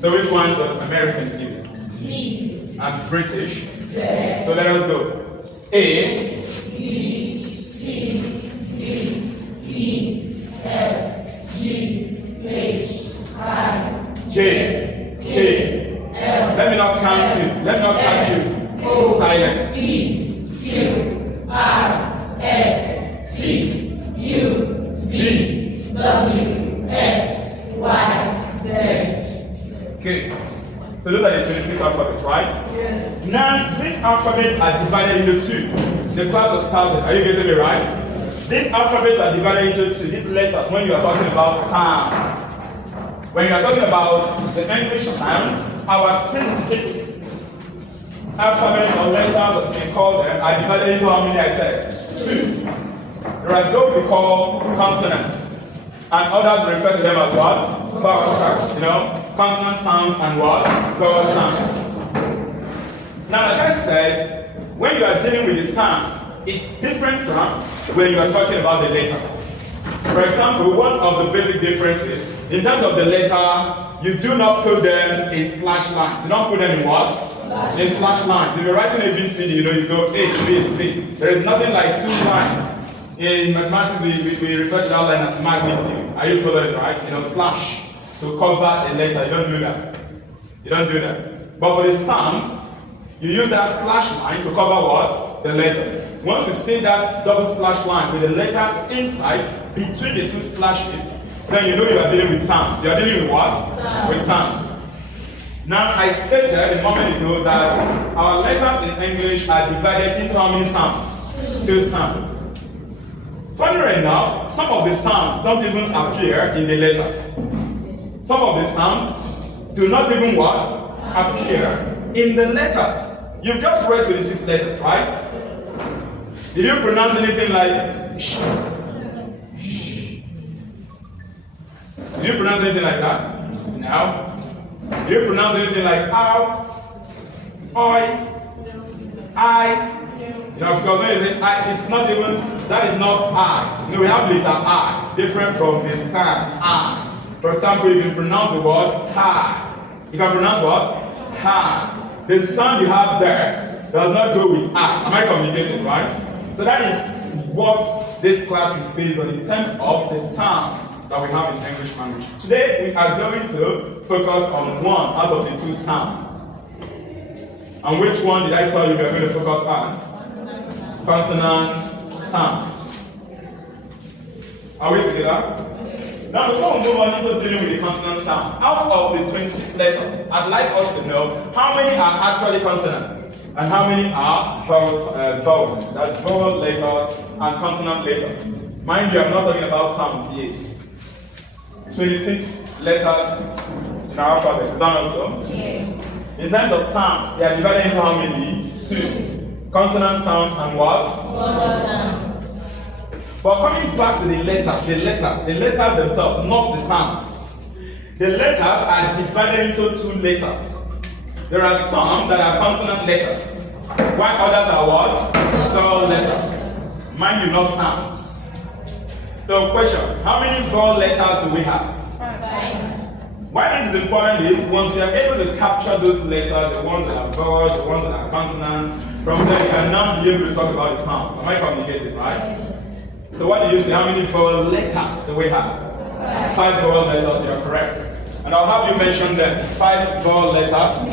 So which one does Americans use? B. And British? Z. So let us go. A, B, C, D, E, F, G, H, I, J, K. L. Let me not count you. Let me not count you. O, Silence. P, Q, R, S, T, U, V, W, X, Y, Z. Okay. So those are the 26 alphabets, right? Yes. Now, these alphabets are divided into two. The class has started. Are you getting me right? These alphabets are divided into two. These letters, when you are talking about sounds. When you are talking about the English sound, our 26 alphabets or letters, as we call them, are divided into how many I said? Two. There are those we call consonants. And others refer to them as what? Vowel sounds, you know? Consonant sounds and what? Vowel sounds. Now, like I said, when you are dealing with the sounds, it's different from when you are talking about the letters. For example, one of the basic differences, in terms of the letter, you do not put them in slash lines. You don't put them in what? In slash lines. If you're writing ABCD, you know, you go A, B, C. There is nothing like two lines. In mathematics, we refer to that line as magnitude. Are you following, right? You know, slash to cover a letter. You don't do that. You don't do that. But for the sounds, you use that slash line to cover what? The letters. Once you see that double slash line with the letter inside, between the two slashes, then you know you are dealing with sounds. You are dealing with what? Sounds. With sounds. Now, I stated a moment ago that our letters in English are divided into how many sounds? Two sounds. Funny enough, some of the sounds don't even appear in the letters. Some of the sounds do not even what? Appear in the letters. You've just read 26 letters, right? Did you pronounce anything like sh? Did you pronounce anything like that? No. Did you pronounce anything like ow, oi, I? You know, because when you say I, it's not even, that is not I. You know, we have letter I, different from the sound I. For example, you can pronounce the word ha. You can pronounce what? Ha. The sound you have there does not go with I. Am I communicating, right? So that is what this class is based on in terms of the sounds that we have in English language. Today, we are going to focus on one out of the two sounds. And which one did I tell you we are going to focus on? Consonant sounds. Are we together? Now, before we move on into dealing with the consonant sound, out of the 26 letters, I'd like us to know how many are actually consonants and how many are vowels. That's vowel letters and consonant letters. Mind you, I'm not talking about sounds yet. 26 letters in our alphabet. Is that also? Yes. In terms of sounds, they are divided into how many? Two. Consonant sounds and what? Vowel sounds. But coming back to the letters themselves, not the sounds. The letters are divided into two letters. There are some that are consonant letters, while others are what? Vowel letters. Mind you, not sounds. So, question: how many vowel letters do we have? 5. Why this is important is once you are able to capture those letters, the ones that are vowels, the ones that are consonants, from there you can now be able to talk about the sounds. Am I communicating, right? So what did you say? How many vowel letters do we have? 5 vowel letters, you are correct. And I'll have you mention them. 5 vowel letters.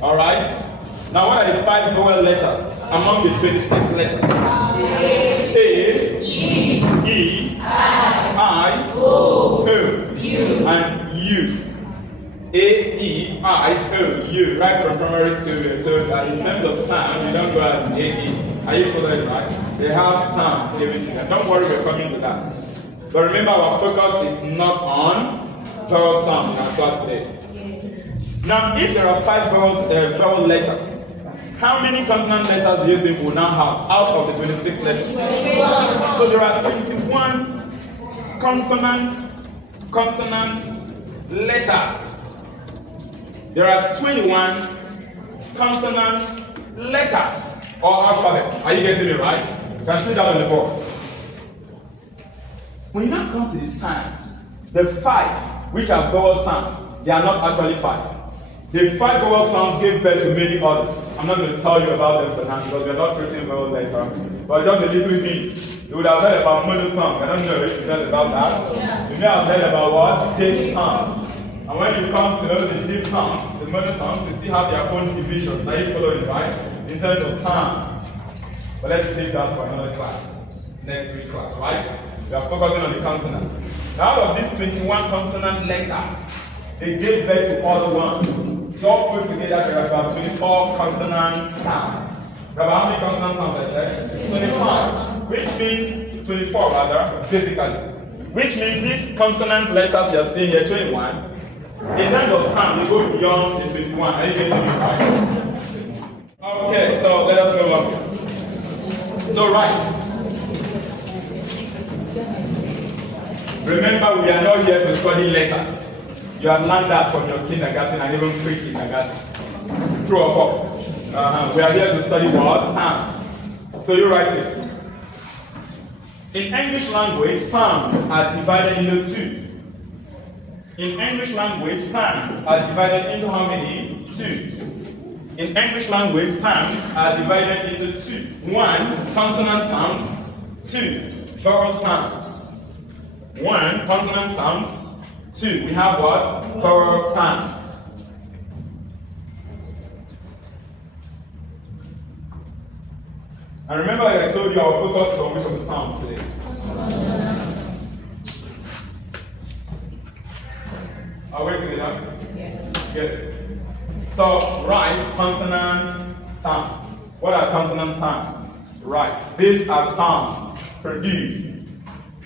Alright? Now what are the 5 vowel letters among the 26 letters? A, E, I, O, and U. A, E, I, O, U. Right from primary school, we are told that in terms of sound, you don't go as A, E. Are you following, right? They have sounds given to them. Don't worry, we're coming to that. But remember, our focus is not on vowel sound in our class today. Now, if there are 5 vowel letters, how many consonant letters do you think we'll now have out of the 26 letters? 21. So there are 21 consonant letters. There are 21 consonant letters or alphabets. Are you getting it right? You can see that on the board. When you now come to the sounds, the 5 which are vowel sounds, they are not actually 5. The 5 vowel sounds give birth to many others. I'm not going to tell you about them for now because we are not treating vowel later. But just a little bit. You would have heard about monophthong. I don't know if you heard about that. Yeah. You may have heard about what? Diphthongs. And when you come to know the diphthongs, the monophthongs, they still have their own divisions. Are you following, right? In terms of sounds. But let's leave that for another class. Next week class, right? We are focusing on the consonants. Now, out of these 21 consonant letters, they gave birth to other ones. So all put together, there are about 24 consonant sounds. There are how many consonant sounds I said? 25. Which means 24 rather, basically. Which means these consonant letters you are seeing here, 21, in terms of sound, they go beyond the 21. Are you getting me right? Okay, so let us move on. So right. Remember, we are not here to study letters. You have learned that from your kindergarten and even pre-kindergarten. True or false? We are here to study what? Sounds. So you write this. In English language, sounds are divided into 2. In English language, sounds are divided into how many? 2. In English language, sounds are divided into 2. 1, consonant sounds. 2, vowel sounds. 1, consonant sounds. 2, we have what? Vowel sounds. And remember, like I told you, our focus is on which of the sounds today? Are we together? Yes. Good. So, write consonant sounds. What are consonant sounds? Right. These are sounds produced.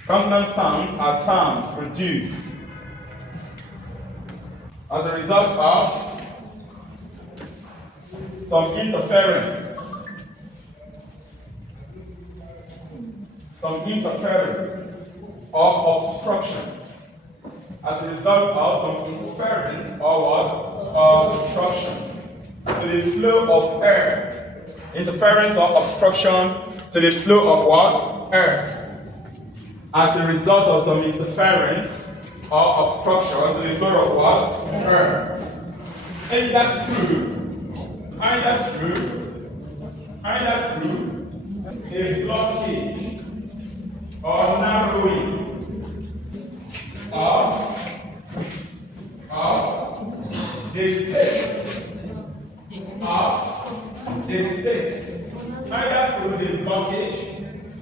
Consonant sounds are sounds produced as a result of some interference. Or obstruction. As a result of some interference or what? Obstruction to the flow of air. Interference or obstruction to the flow of what? Air. As a result of some interference or obstruction to the flow of what? Air. Either through a blockage or narrowing of the space either through the blockage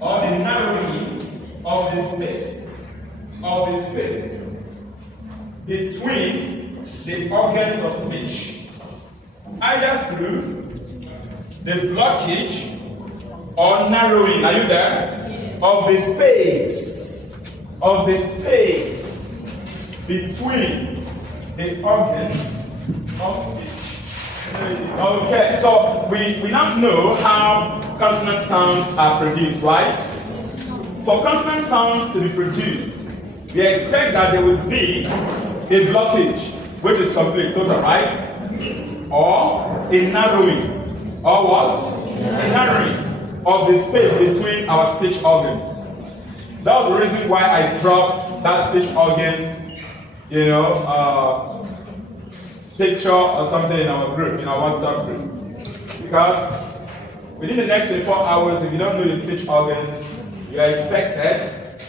or the narrowing of the space between the organs of speech, either through the blockage or narrowing, are you there? Of the space between the organs of speech. Okay, so we now know how consonant sounds are produced, right? For consonant sounds to be produced, we expect that there would be a blockage, which is complete, total, right? Or a narrowing, or what? A narrowing of the space between our speech organs. That was the reason why I dropped that speech organ, picture or something in our group, in our WhatsApp group. Because within the next 24 hours, if you don't know the speech organs, you are expected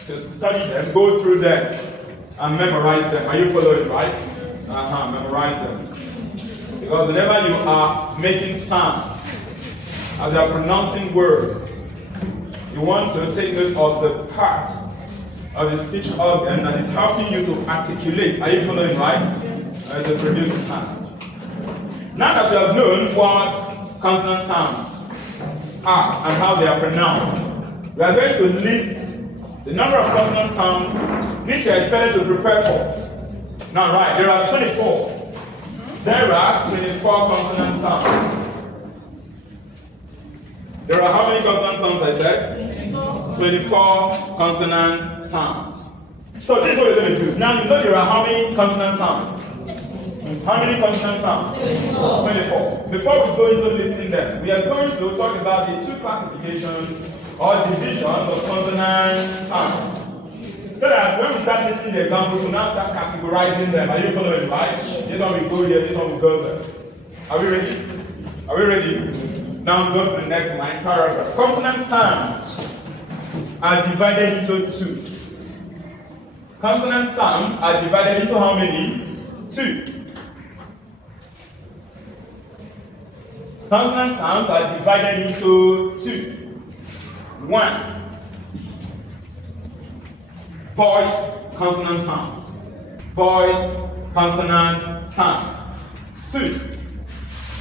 to study them, go through them, and memorize them. Are you following, right? Memorize them. Because whenever you are making sounds, as you are pronouncing words, you want to take note of the part of the speech organ that is helping you to articulate. Are you following, right? To produce the sound. Now that you have known what consonant sounds are and how they are pronounced, we are going to list the number of consonant sounds which you are expected to prepare for. Now, right, there are 24. There are 24 consonant sounds. There are how many consonant sounds I said? 24 consonant sounds. So this is what we're going to do. Now you know there are how many consonant sounds? How many consonant sounds? 24. Before we go into listing them, we are going to talk about the 2 classifications or divisions of consonant sounds. So that when we start listing the examples, we'll now start categorizing them. Are you following, right? Yes. This one will go here, this one will go there. Are we ready? Are we ready? Now we go to the next line, paragraph. Consonant sounds are divided into two. Consonant sounds are divided into how many? Two. Consonant sounds are divided into two. One, voice consonant sounds. Voice consonant sounds. Two,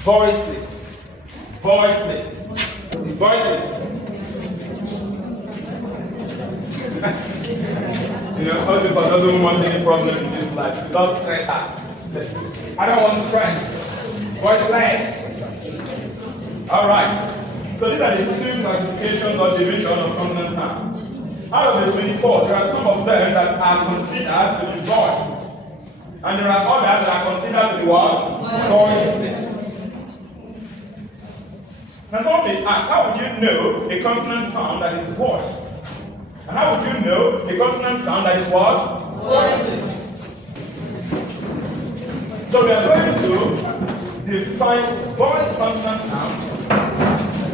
voiceless. Voiceless. Voices. You know, husband doesn't want any problem in this life. Don't stress her. I don't want stress. Voiceless. Alright. So these are the two classifications or division of consonant sounds. Out of the 24, there are some of them that are considered to be voice. And there are others that are considered to be what? Voiceless. Now someone may ask, how would you know a consonant sound that is voice? And how would you know a consonant sound that is what? Voiceless. So we are going to define voice consonant sounds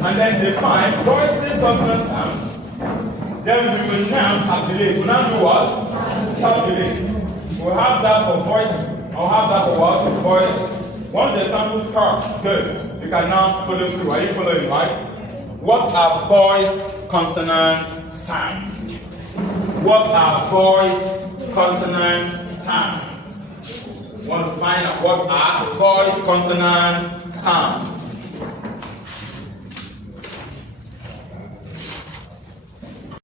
and then define voiceless consonant sound. Then we will now calculate. We'll now do what? Calculate. We'll have that for voices. I'll have that for what? Voices. Once the samples start, good. You can now follow through. Are you following, right? What are voiced consonant sounds? What are voiced consonant sounds? We want to find out what are voiced consonant sounds.